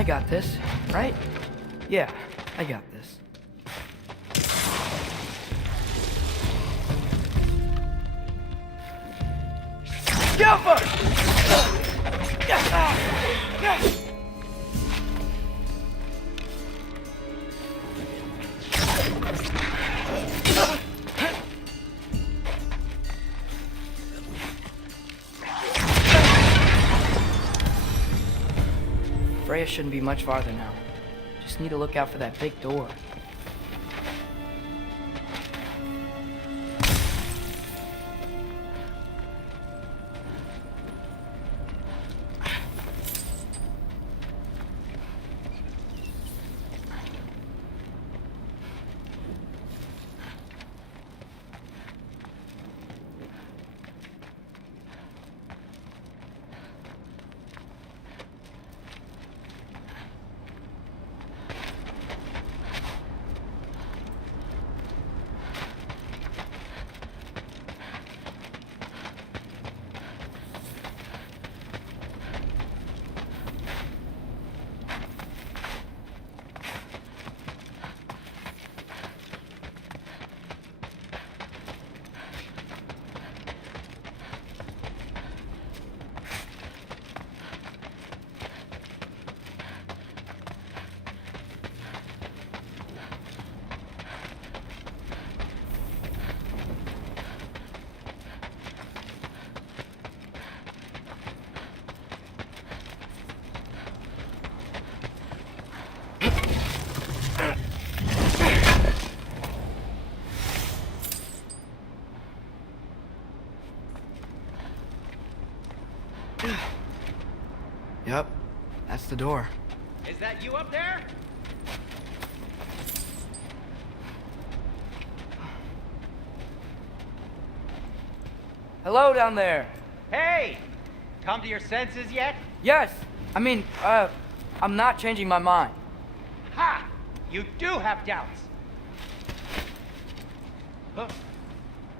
I got this, right? Yeah, I got this. Jumper! Freya shouldn't be much farther now. Just need to look out for that big door. Yep, that's the door. Is that you up there? Hello down there. Hey! Come to your senses yet? Yes, I'm not changing my mind. Ha! You do have doubts. Huh?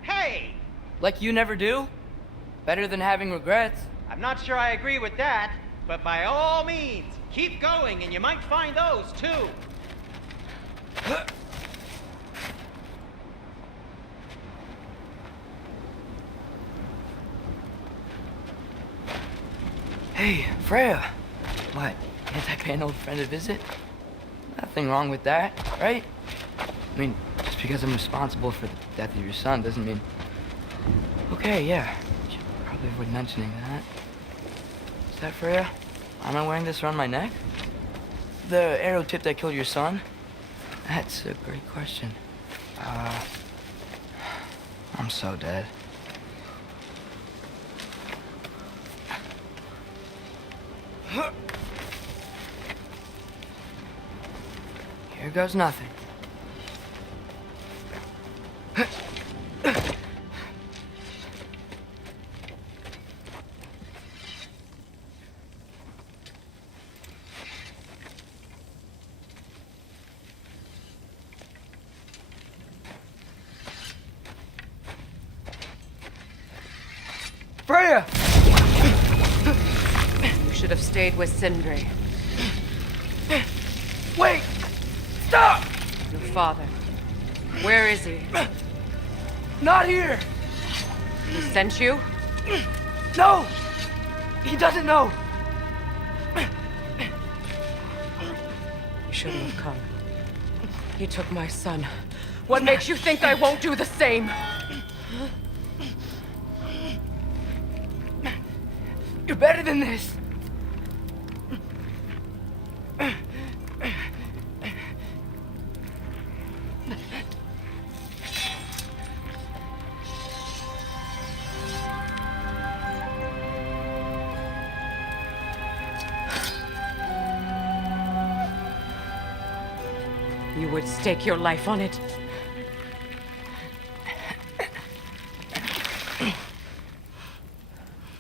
Hey! Like you never do? Better than having regrets. I'm not sure I agree with that, but by all means, keep going and you might find those too. Hey, Freya. What, can't I pay an old friend a visit? Nothing wrong with that, right? I mean, just because I'm responsible for the death of your son doesn't mean... Okay, yeah. Should probably avoid mentioning that. Is that Freya? Am I wearing this around my neck? The arrow tip that killed your son? That's a great question. I'm so dead. Here goes nothing. Freya! You should have stayed with Sindri. Wait! Stop! Your father. Where is he? Not here! He sent you? No! He doesn't know! You shouldn't have come. He took my son. What makes you think I won't do the same? You're better than this! You would stake your life on it.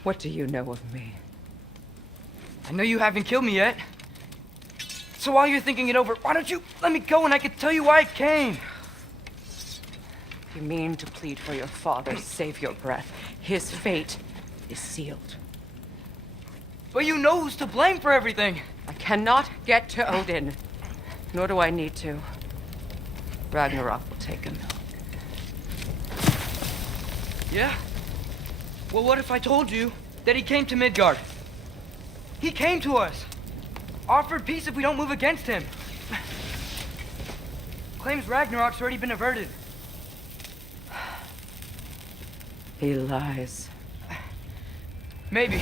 What do you know of me? I know you haven't killed me yet. So while you're thinking it over, why don't you let me go and I can tell you why I came? You mean to plead for your father, save your breath. His fate is sealed. But you know who's to blame for everything. I cannot get to Odin. Nor do I need to. Ragnarok will take him. Yeah? Well, what if I told you that he came to Midgard? He came to us. Offered peace if we don't move against him. Claims Ragnarok's already been averted. He lies. Maybe.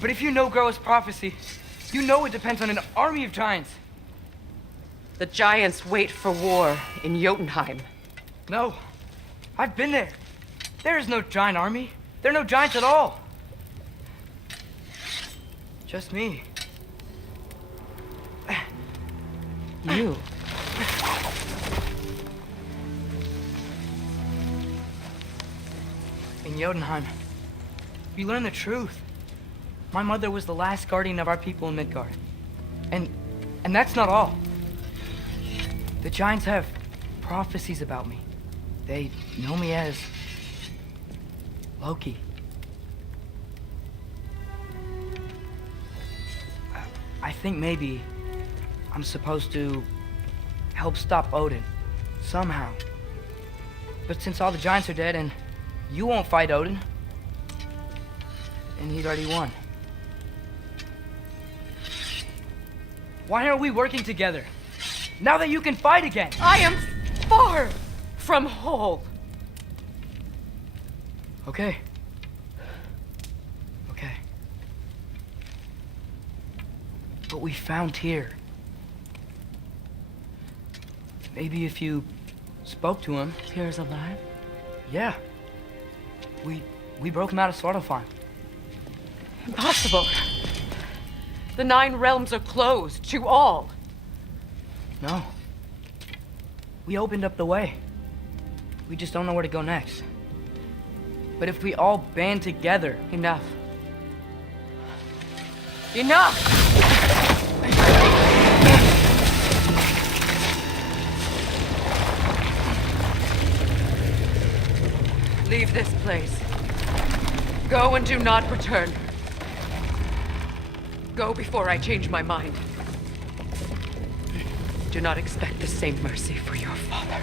But if you know Groa's prophecy, you know it depends on an army of giants. The giants wait for war in Jotunheim. No. I've been there. There is no giant army. There are no giants at all. Just me. You. In Jotunheim, you learn the truth. My mother was the last guardian of our people in Midgard. And that's not all. The giants have prophecies about me. They know me as Loki. I think maybe I'm supposed to help stop Odin, somehow. But since all the giants are dead and you won't fight Odin, and he's already won. Why aren't we working together? Now that you can fight again! I am far from whole. Okay. Okay. But we found Tyr. Maybe if you spoke to him. Tyr's alive? Yeah. We broke him out of Svartalfheim. Impossible. The 9 realms are closed to all. No. We opened up the way. We just don't know where to go next. But if we all band together... Enough. Enough! Leave this place. Go and do not return. Go before I change my mind. Do not expect the same mercy for your father.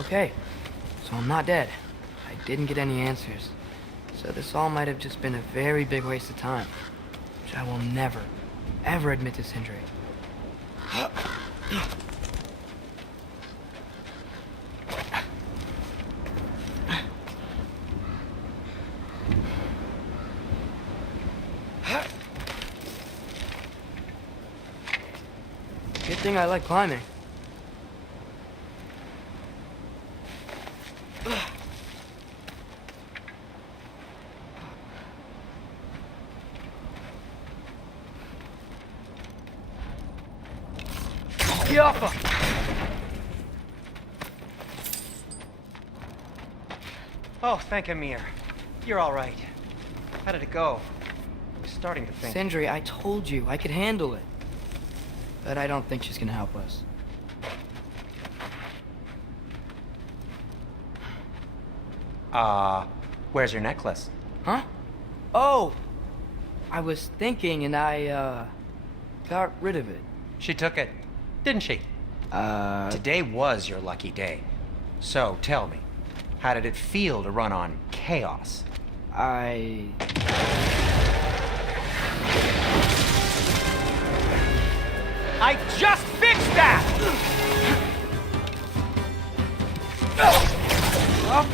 Okay, so I'm not dead. I didn't get any answers. So this all might have just been a very big waste of time, which I will never, ever admit to Sindri. Good thing I like climbing. Oh, thank Emir. You're all right. How did it go? I was starting to think. Sindri, I told you I could handle it. But I don't think she's gonna help us. Where's your necklace? Huh? Oh! I was thinking and I, got rid of it. She took it, didn't she? Today was your lucky day. So, tell me, how did it feel to run on chaos? I just fixed that!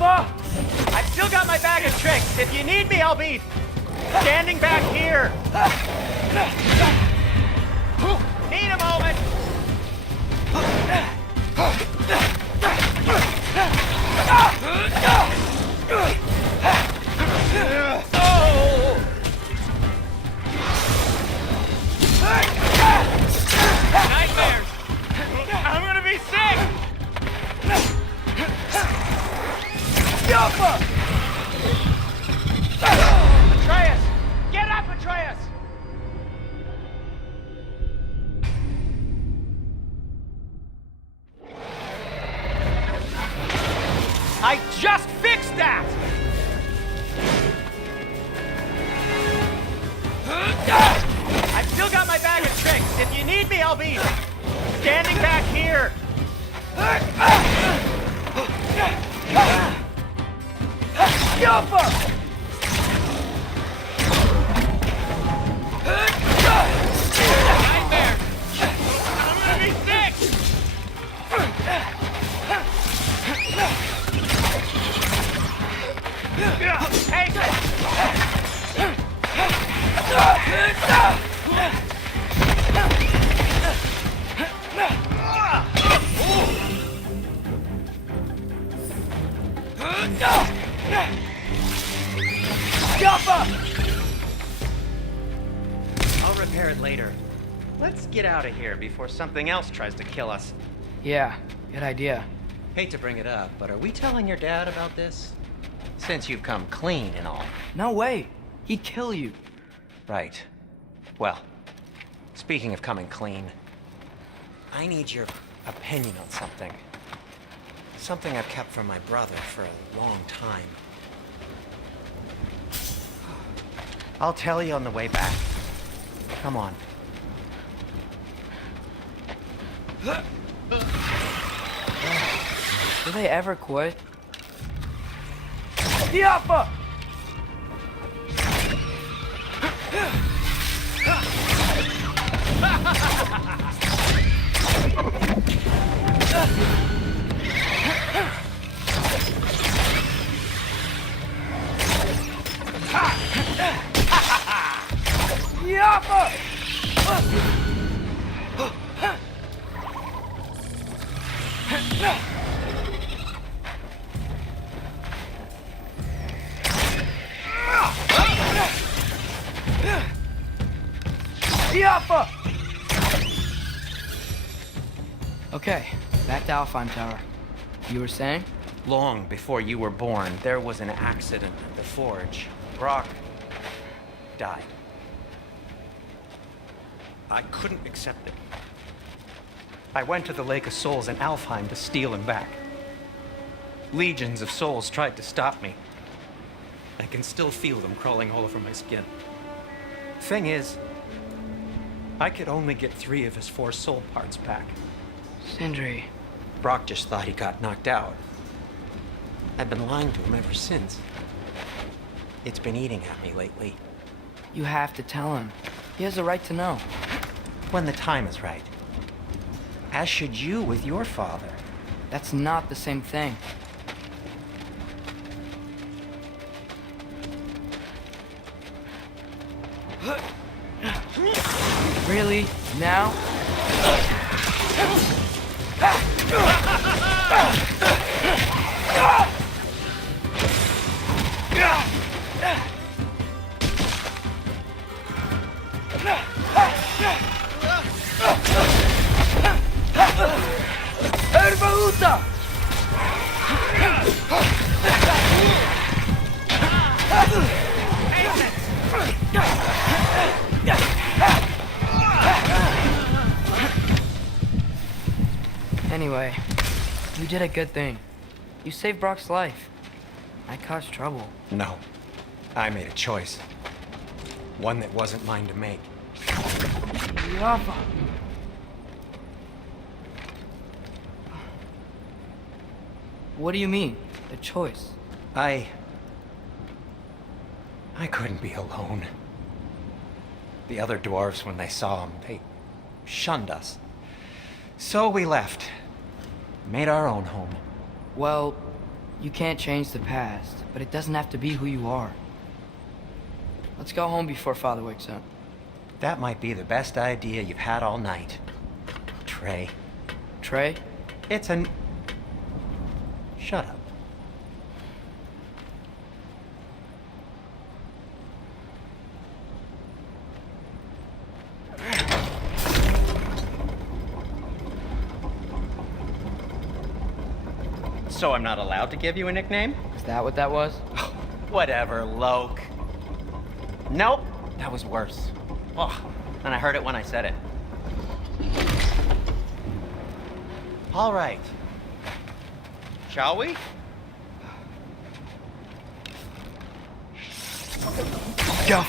I've still got my bag of tricks. If you need me, I'll be standing back here. Need a moment. Nightmares! I'm gonna be sick! Atreus! Get up, Atreus! I just fixed that! I've still got my bag of tricks. If you need me, I'll be standing back here. Nightmare! I'm gonna be sick! Hey! I'll repair it later. Let's get out of here before something else tries to kill us. Yeah, good idea. Hate to bring it up, but are we telling your dad about this? Since you've come clean and all. No way. He'd kill you. Right. Well, speaking of coming clean, I need your opinion on something. Something I've kept from my brother for a long time. I'll tell you on the way back. Come on. Do they ever quit? Diapa! Okay, back to Alfheim Tower. You were saying? Long before you were born, there was an accident at the forge. Brock died. I couldn't accept it. I went to the Lake of Souls in Alfheim to steal him back. Legions of souls tried to stop me. I can still feel them crawling all over my skin. Thing is, I could only get 3 of his 4 soul parts back. Sindri. Brock just thought he got knocked out. I've been lying to him ever since. It's been eating at me lately. You have to tell him. He has a right to know. When the time is right. As should you with your father. That's not the same thing. Really? Now? Anyway, you did a good thing. You saved Brock's life. I caused trouble. No. I made a choice. One that wasn't mine to make. Yava. What do you mean? A choice? I couldn't be alone. The other dwarves, when they saw him, they shunned us. So we left. Made our own home. Well, You can't change the past, but it doesn't have to be who you are. Let's go home before Father wakes up. That might be the best idea you've had all night. Trey. Trey? It's an... Shut up. So I'm not allowed to give you a nickname? Is that what that was? Whatever, Loke. Nope, that was worse. Oh, and I heard it when I said it. All right. Shall we? Go!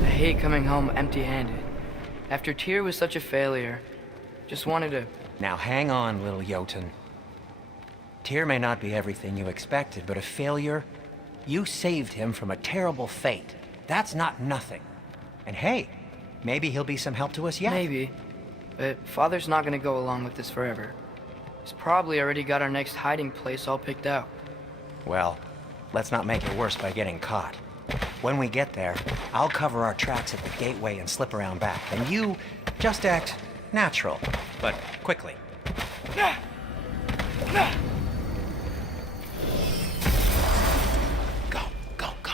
I hate coming home empty-handed. After Tyr was such a failure, just wanted to... Now hang on, little Jotun. Tyr may not be everything you expected, but a failure? You saved him from a terrible fate. That's not nothing. And hey, maybe he'll be some help to us yet. Maybe. But Father's not gonna go along with this forever. He's probably already got our next hiding place all picked out. Well, let's not make it worse by getting caught. When we get there, I'll cover our tracks at the gateway and slip around back. And you just act natural, but quickly. Go, go, go.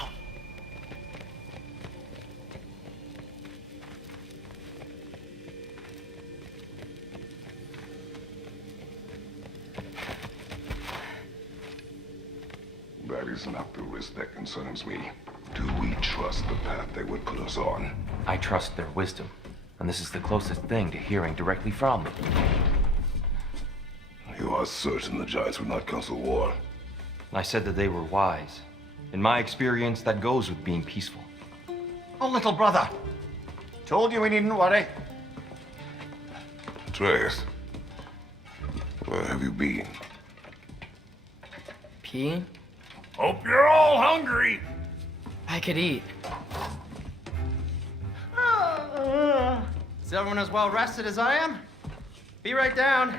That is not the risk that concerns me. Do we trust the path they would put us on? I trust their wisdom, and this is the closest thing to hearing directly from them. You are certain the Giants would not counsel war? I said that they were wise. In my experience, that goes with being peaceful. Oh, little brother. Told you we needn't worry. Atreus, where have you been? Peeing? Hope you're all hungry. I could eat. Is everyone as well rested as I am? Be right down.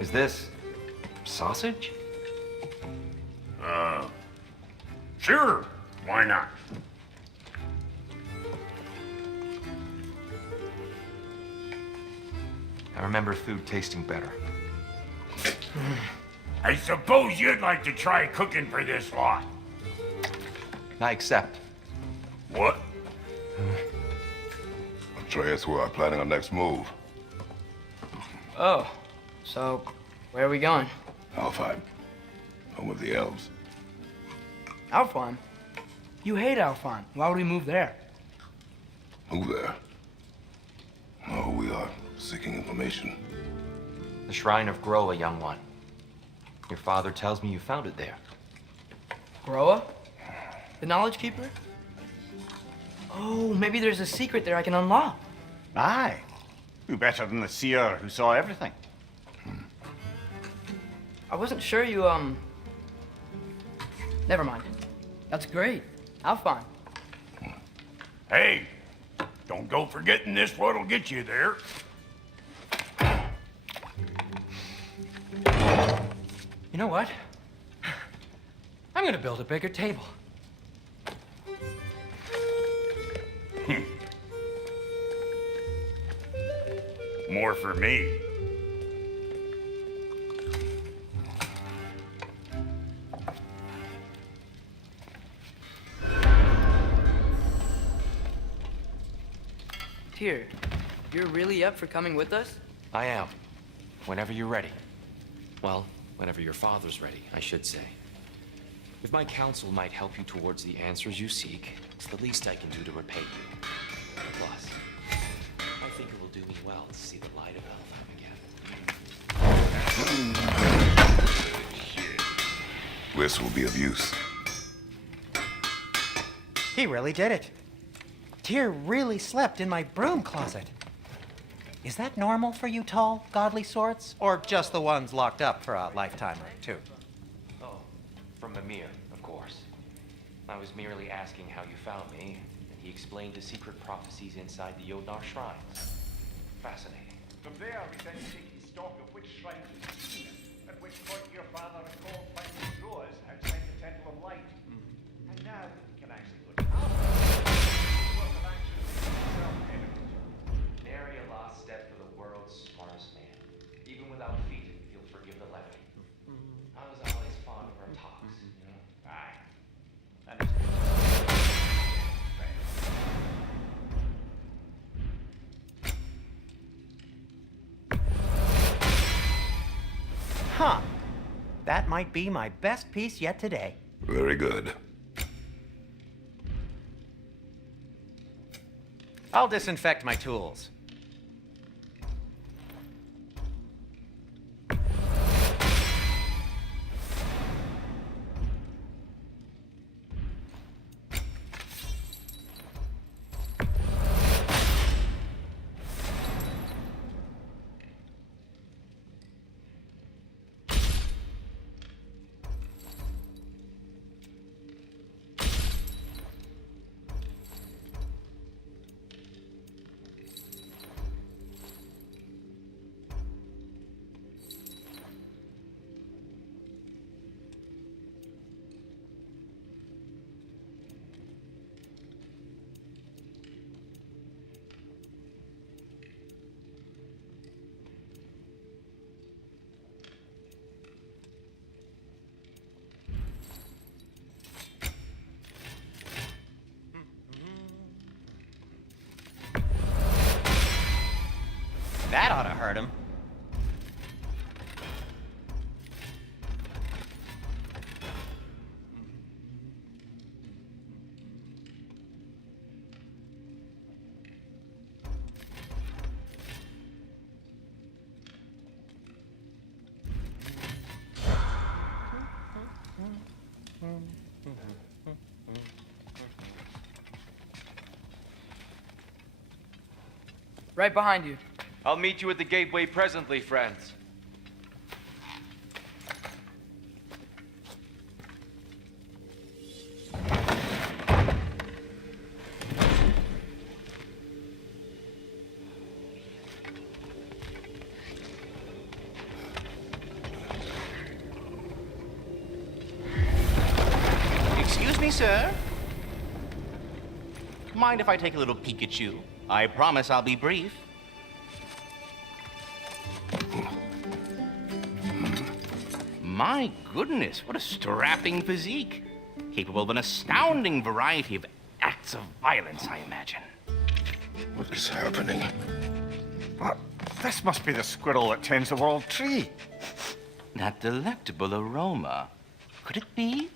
Is this sausage? Sure. Why not? I remember food tasting better. I suppose you'd like to try cooking for this lot. I accept. What? Atreus, we are planning our next move. Oh, so where are we going? Alfheim, home of the elves. Alfheim? You hate Alfheim. Why would we move there? Move there. Oh, we are seeking information. The Shrine of Groa, young one. Your father tells me you found it there. Groa? The Knowledge Keeper? Oh, maybe there's a secret there I can unlock. Aye. Who better than the seer who saw everything? I wasn't sure you, Never mind. That's great. Alfheim. Hey, don't go forgetting this what'll get you there. You know what? I'm gonna build a bigger table. More for me. Tyr, you're really up for coming with us? I am. Whenever you're ready. Well, whenever your father's ready, I should say. If my counsel might help you towards the answers you seek, it's the least I can do to repay you. Plus, my think it will do me well to see the light of Alfheim again. This will be of use. He really did it. Tyr really slept in my broom closet. Is that normal for you tall, godly sorts? Or just the ones locked up for a lifetime or two? Oh, from Mimir, of course. I was merely asking how you found me, and he explained the secret prophecies inside the Jotnar shrines. Fascinating. From there, we then take stock of which shrines we've seen, at which point your father recalled finding drawers outside the Temple of Light. And now we can actually look out. The course of action is self-evident. Nary a lost step for the world's smartest man. Even without feet, he'll forgive the levity. I was always fond of our talks, you know? Aye. And it's Huh. That might be my best piece yet today. Very good. I'll disinfect my tools. That ought to hurt him. Right behind you. I'll meet you at the gateway presently, friends. Excuse me, sir. Mind if I take a little peek at you? I promise I'll be brief. My goodness, what a strapping physique. Capable of an astounding variety of acts of violence, I imagine. What is happening? This must be the squirrel that tends the world tree. That delectable aroma. Could it be?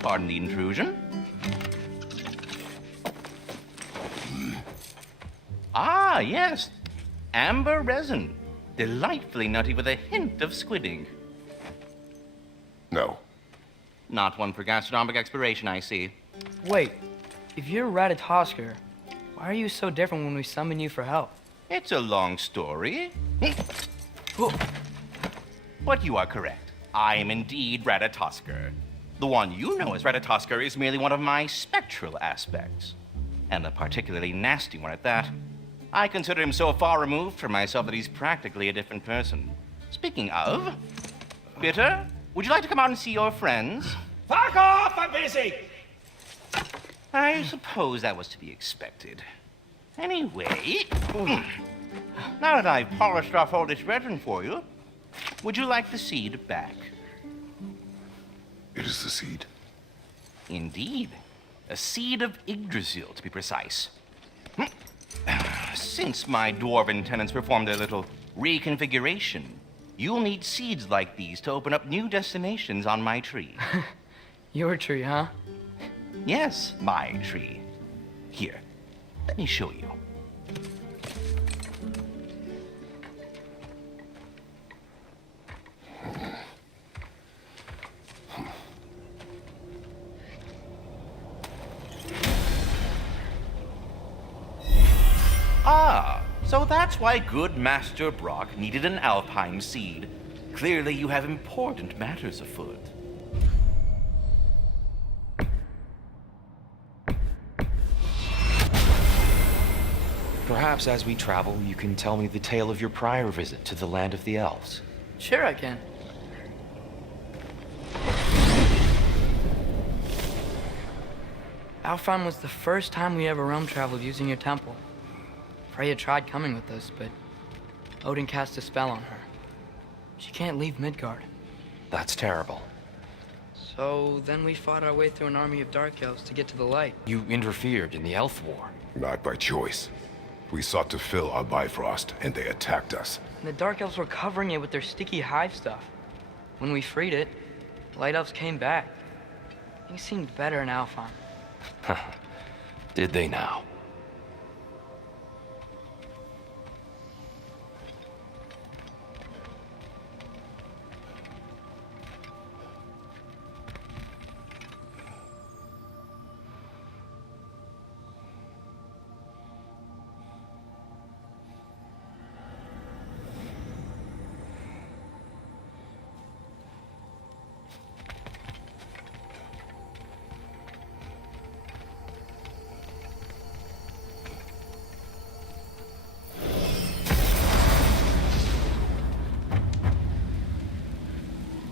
Pardon the intrusion. Ah, yes. Amber resin. Delightfully nutty with a hint of squid ink. No. Not one for gastronomic exploration, I see. Wait, if you're Ratatosker, why are you so different when we summon you for help? It's a long story. But you are correct. I am indeed Ratatosker. The one you know as Ratatosker is merely one of my spectral aspects. And a particularly nasty one at that. I consider him so far removed from myself that he's practically a different person. Speaking of, Bitter, would you like to come out and see your friends? Fuck off! I'm busy! I suppose that was to be expected. Anyway, now that I've polished off all this resin for you, would you like the seed back? It is the seed. Indeed. A seed of Yggdrasil, to be precise. Since my dwarven tenants performed a little reconfiguration, you'll need seeds like these to open up new destinations on my tree. Your tree, huh? Yes, my tree. Here, let me show you. So that's why good Master Brock needed an Alpine seed. Clearly you have important matters afoot. Perhaps as we travel, you can tell me the tale of your prior visit to the land of the elves. Sure I can. Alfheim was the first time we ever realm traveled using your temple. Freya tried coming with us, but Odin cast a spell on her. She can't leave Midgard. That's terrible. So then we fought our way through an army of dark elves to get to the light. You interfered in the elf war. Not by choice. We sought to fill our Bifrost, and they attacked us. And the dark elves were covering it with their sticky hive stuff. When we freed it, the light elves came back. Things seemed better in Alfheim. Did they now?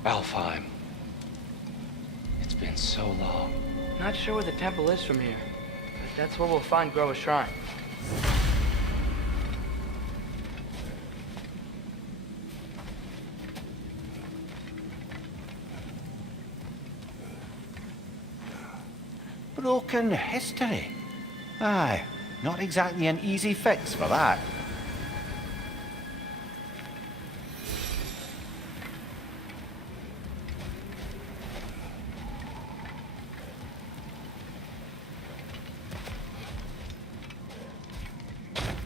Alfheim. It's been so long. Not sure where the temple is from here, but that's where we'll find Groa's shrine. Broken history. Aye, not exactly an easy fix for that.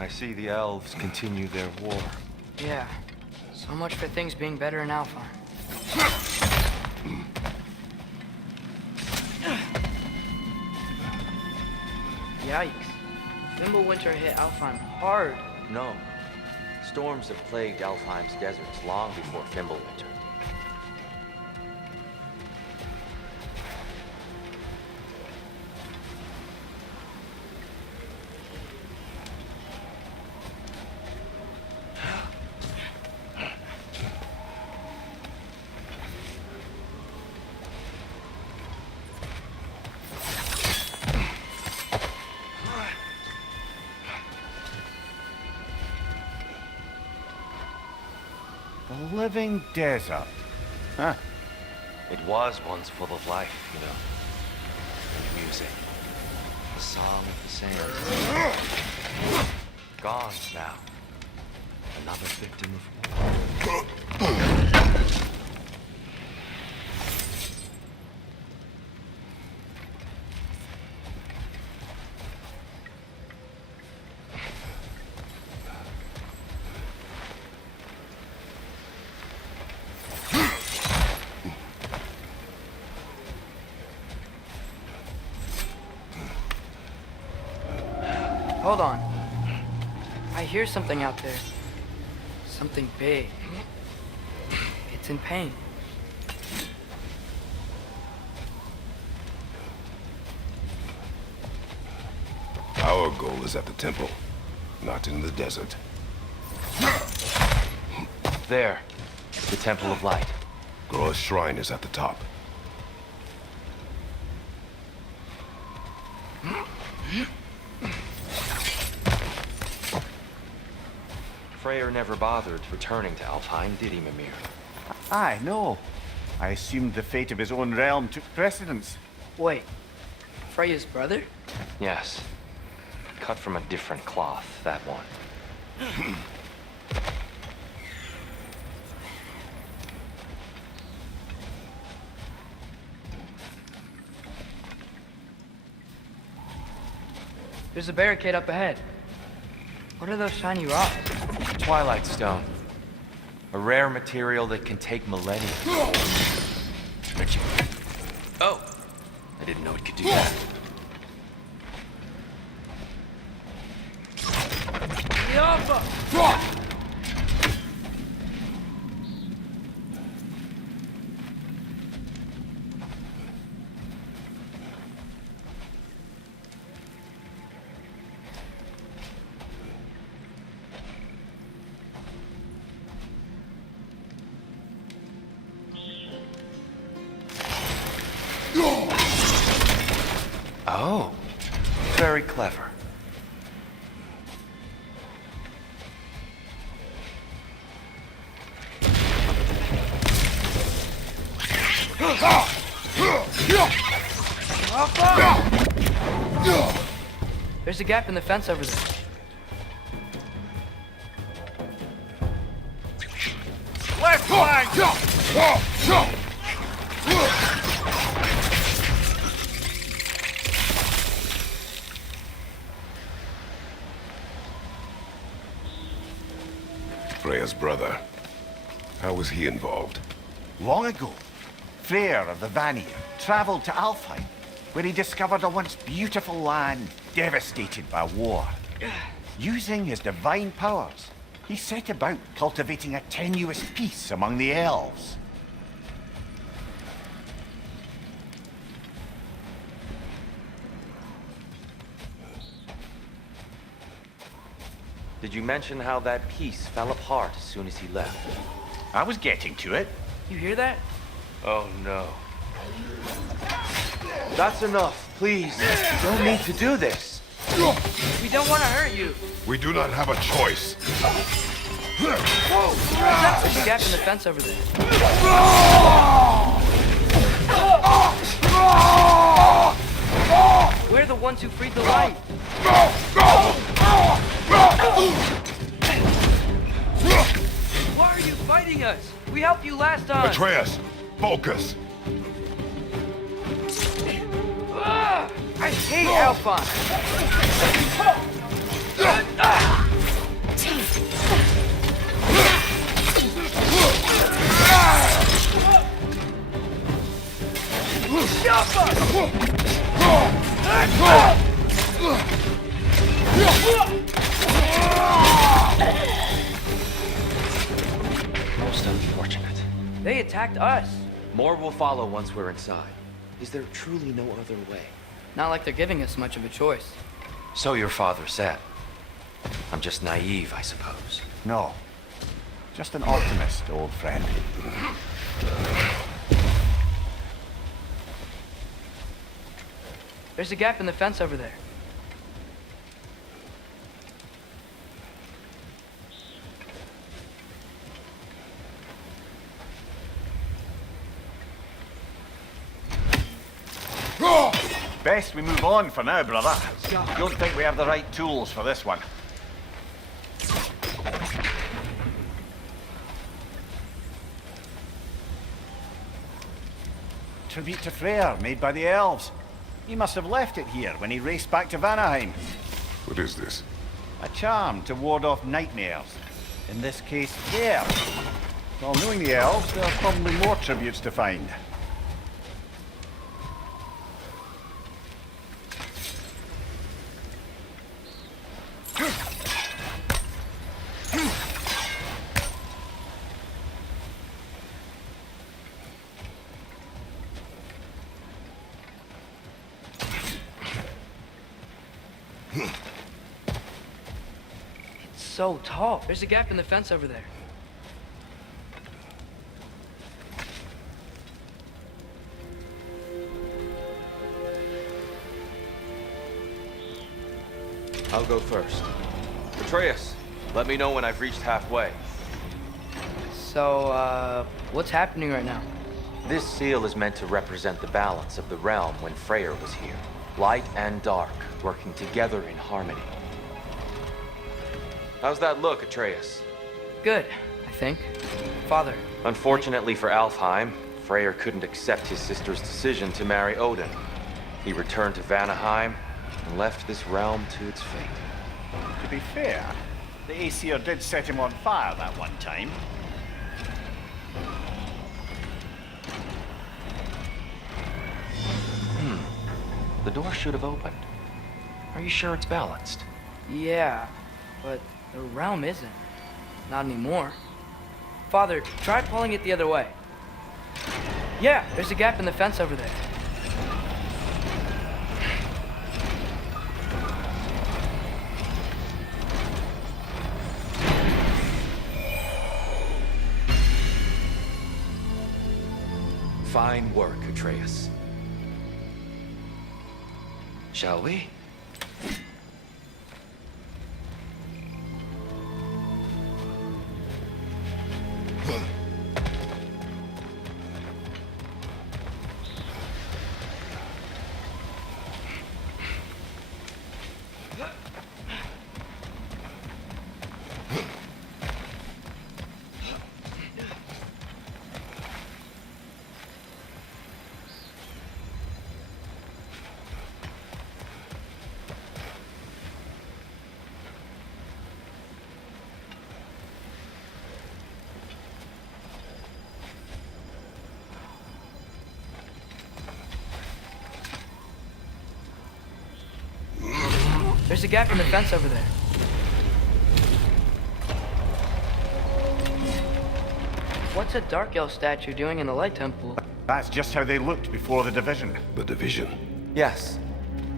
I see the elves continue their war. Yeah, so much for things being better in Alfheim. Yikes. Fimbulwinter hit Alfheim hard. No. Storms have plagued Alfheim's deserts long before Fimbulwinter. The living desert. Huh. It was once full of life, you know. And music. The song of the sands. Gone now. Another victim of war. Hold on. I hear something out there. Something big. It's in pain. Our goal is at the temple, not in the desert. There. The Temple of Light. Groa's shrine is at the top. Freyr never bothered returning to Alfheim, did he, Mimir? Aye, no. I assumed the fate of his own realm took precedence. Wait. Freya's brother? Yes. Cut from a different cloth, that one. There's a barricade up ahead. What are those shiny rocks? Twilight Stone. A rare material that can take millennia. Oh! I didn't know it could do that. Yup! Oh, very clever. There's a gap in the fence over there. Left flank! Freya's brother. How was he involved? Long ago, Freyr of the Vanir traveled to Alfheim, where he discovered a once beautiful land devastated by war. Using his divine powers, he set about cultivating a tenuous peace among the elves. Did you mention how that piece fell apart as soon as he left? I was getting to it. You hear that? Oh no. That's enough, please. You don't need to do this. We don't want to hurt you. We do not have a choice. There's a gap in the fence over there. We're the ones who freed the light. Why are you fighting us? We helped you last time. Atreus, focus. I hate Alphonse. Most unfortunate. They attacked us. More will follow once we're inside. Is there truly no other way? Not like they're giving us much of a choice. So your father said. I'm just naive, I suppose. No, just an optimist, old friend. There's a gap in the fence over there. Best we move on for now, brother. Don't think we have the right tools for this one. Tribute to Freyr, made by the elves. He must have left it here when he raced back to Vanaheim. What is this? A charm to ward off nightmares. In this case, fear. Well, knowing the elves, there are probably more tributes to find. So tall. There's a gap in the fence over there. I'll go first. Atreus, let me know when I've reached halfway. So, what's happening right now? This seal is meant to represent the balance of the realm when Freyr was here. Light and dark, working together in harmony. How's that look, Atreus? Good, I think. Father. Unfortunately for Alfheim, Freyr couldn't accept his sister's decision to marry Odin. He returned to Vanaheim and left this realm to its fate. To be fair, the Aesir did set him on fire that one time. The door should have opened. Are you sure it's balanced? Yeah, but The realm isn't. Not anymore. Father, try pulling it the other way. Yeah, there's a gap in the fence over there. Fine work, Atreus. Shall we? There's a gap in the fence over there. What's a Dark Elf statue doing in the Light Temple? That's just how they looked before the division. The division. Yes.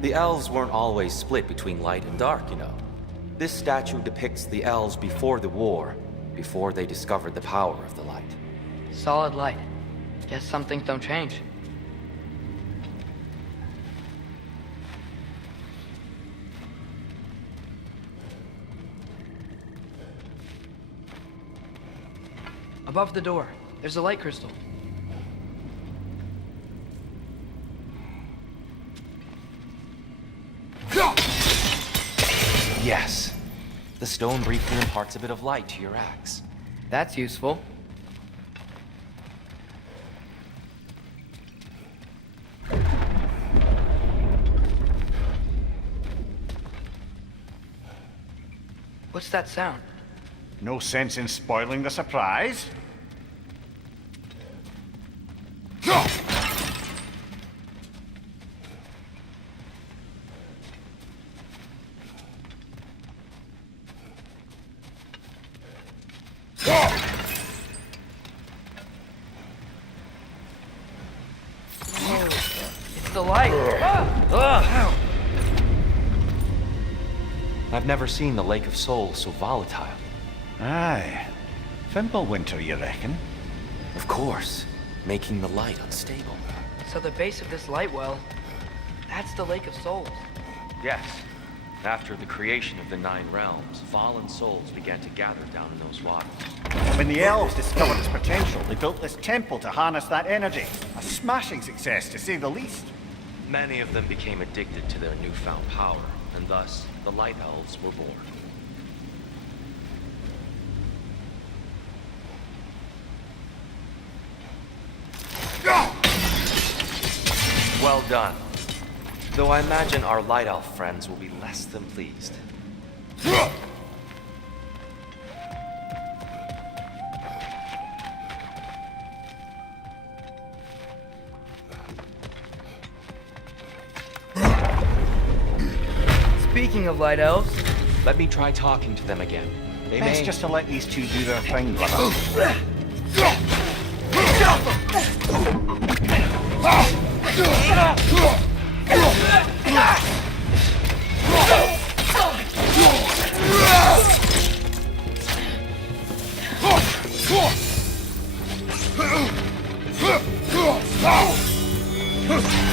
The elves weren't always split between light and dark, you know. This statue depicts the elves before the war, before they discovered the power of the light. Solid light. Guess some things don't change. Above the door, there's a light crystal. Yes. The stone briefly imparts a bit of light to your axe. That's useful. What's that sound? No sense in spoiling the surprise. It's the light. I've never seen the Lake of Souls so volatile. Aye. Fimbulwinter, you reckon? Of course, making the light unstable. So the base of this light well, that's the Lake of Souls. Yes. After the creation of the 9 realms, fallen souls began to gather down in those waters. When the elves discovered its potential, they built this temple to harness that energy. A smashing success, to say the least. Many of them became addicted to their newfound power, and thus the Light Elves were born. Well done. Though I imagine our Light Elf friends will be less than pleased. Speaking of light elves, Let me try talking to them again. They Best may... just to let these two do their thing, brother.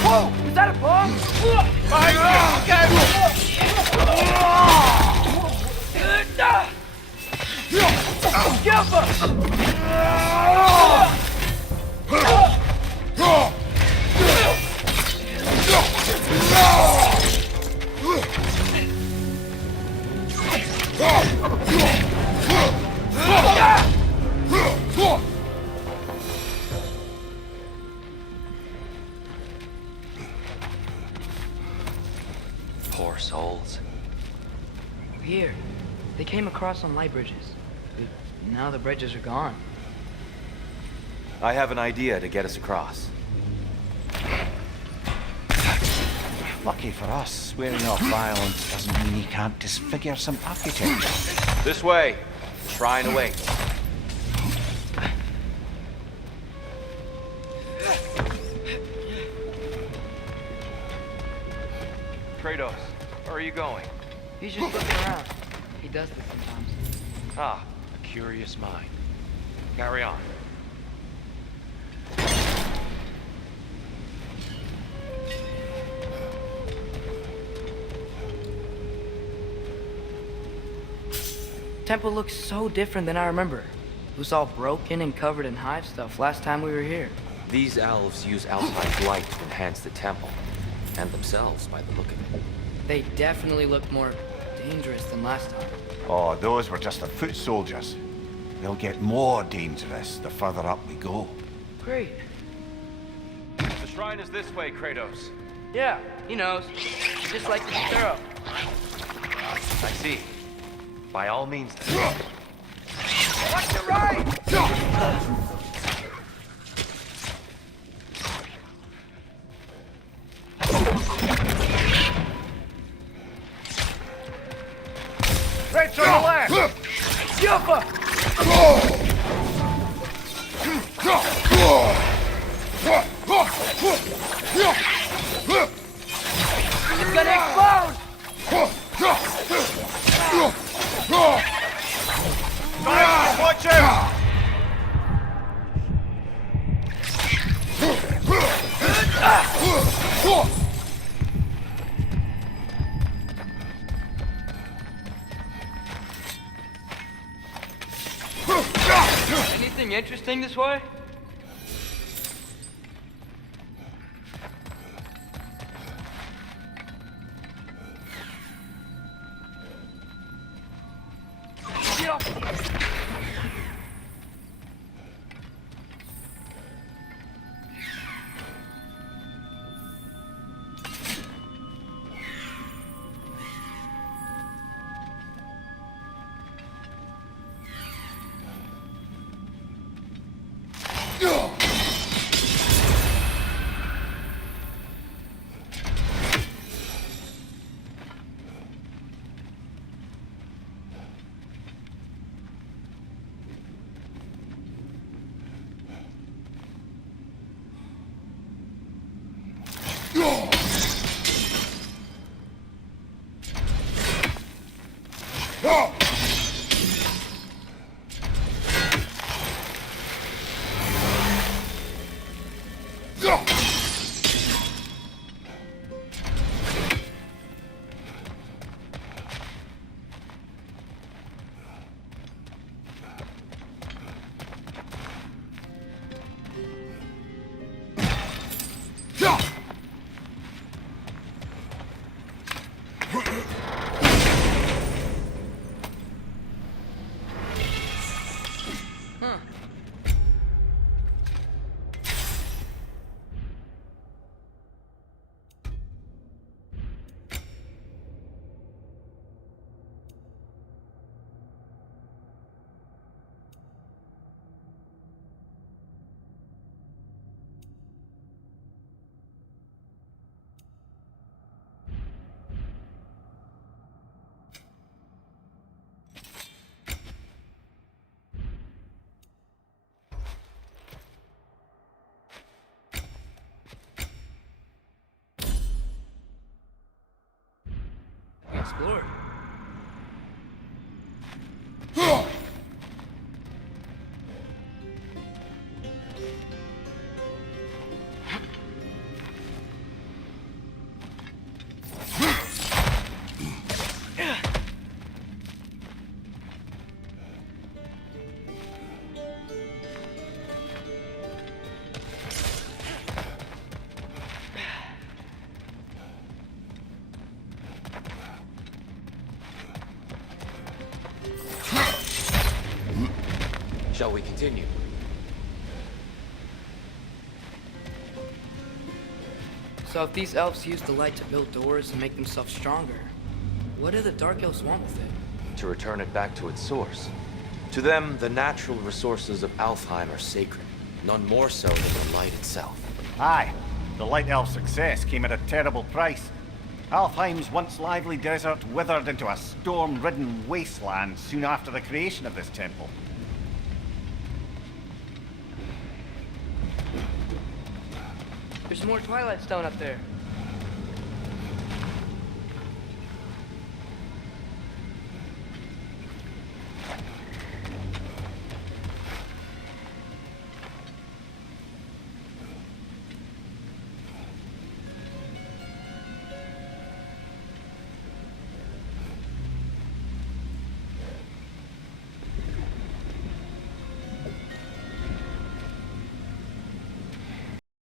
whoa, is that a bomb? Poor souls. Here, they came across on light bridges. But now the bridges are gone. I have an idea to get us across. Lucky for us, swearing off violence doesn't mean you can't disfigure some architecture. This way. Shrine awaits. Kratos, where are you going? He's just looking around. He does this sometimes. Ah, a curious mind. Carry on. Temple looks so different than I remember. It was all broken and covered in hive stuff last time we were here. These elves use Alfheim's light to enhance the temple, and themselves by the look of it. They definitely look more dangerous than last time. Oh, those were just the foot soldiers. They'll get more dangerous the further up we go. Great. The shrine is this way, Kratos. Yeah, he knows. Just like to be thorough. I see. By all means. Watch your right! Right to the left! Yupa! It's gonna explode! Watch out! Anything interesting this way? Explore. Shall we continue? So if these elves use the light to build doors and make themselves stronger, what do the Dark Elves want with it? To return it back to its source. To them, the natural resources of Alfheim are sacred, none more so than the light itself. Aye, the Light Elf's success came at a terrible price. Alfheim's once lively desert withered into a storm-ridden wasteland soon after the creation of this temple. There's more Twilight Stone up there.